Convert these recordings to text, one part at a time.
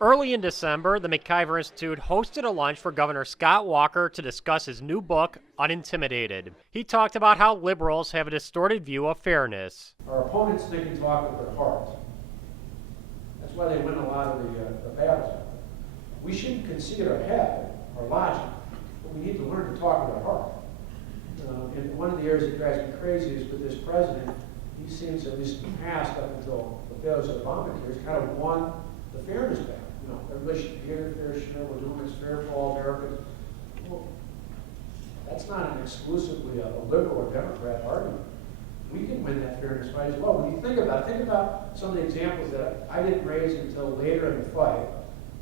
Early in December, the MacIver Institute hosted a lunch for Governor Scott Walker to discuss his new book, Unintimidated. He talked about how liberals have a distorted view of fairness. Our opponents think and talk with their heart. That's why they win a lot of the battles. We shouldn't concede our head, our logic, but we need to learn to talk with our heart. And one of the areas that drives me crazy is with this president, he seems, at least in the past, up until the failures of Obamacare, he's kind of won the fairness battle. You know, everybody should get their fair share. We're doing this fair for all Americans. Well, that's not an exclusively a liberal or Democrat argument. We can win that fairness fight as well. When you think about some of the examples that I didn't raise until later in the fight.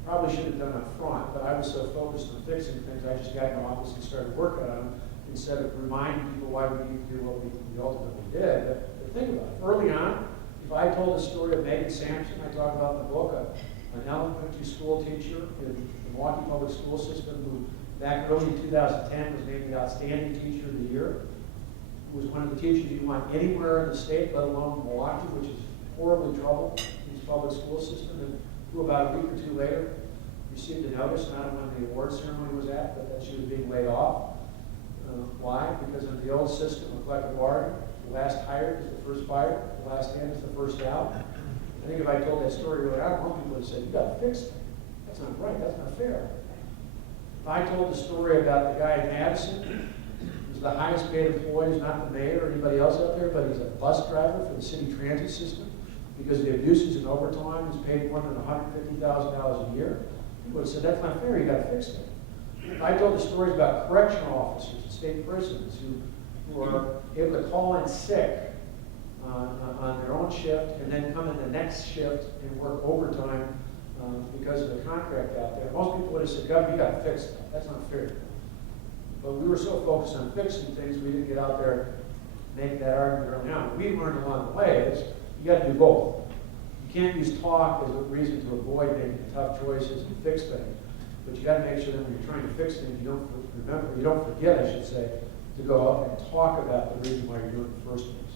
Probably should have done up front, but I was so focused on fixing things, I just got in office and started working on them instead of reminding people why we need to do what we ultimately did. But think about it. Early on, if I told the story of Megan Sampson, I talk about in the book, an elementary school teacher in the Milwaukee public school system who back early in 2010 was named the Outstanding Teacher of the Year, who was one of the teachers you want anywhere in the state, let alone Milwaukee, which is horribly troubled in its public school system, and who about a week or two later received a notice, not when the award ceremony was at, but that she was being laid off. Why? Because in the old system of collective bargaining, the last hired is the first fired, the last in is the first out. I think if I told that story earlier on, more people would say, you got to fix it. That's not right, that's not fair. If I told the story about the guy in Madison, who's the highest paid employee, he's not the mayor or anybody else out there, but he's a bus driver for the city transit system, because of the abuses in overtime, he's paid more than $150,000 a year, people would have said, that's not fair, you got to fix it. If I told the stories about correctional officers in state prisons who are able to call in sick on their own shift and then come in the next shift and work overtime because of the contract out there, most people would have said, Governor, you got to fix that. That's not fair. But we were so focused on fixing things, we didn't get out there and make that argument early on. We learned along the way is you got to do both. You can't use talk as a reason to avoid making tough choices and fix things. But you got to make sure that when you're trying to fix things, you don't forget, I should say, to go out and talk about the reason why you're doing it in the first place.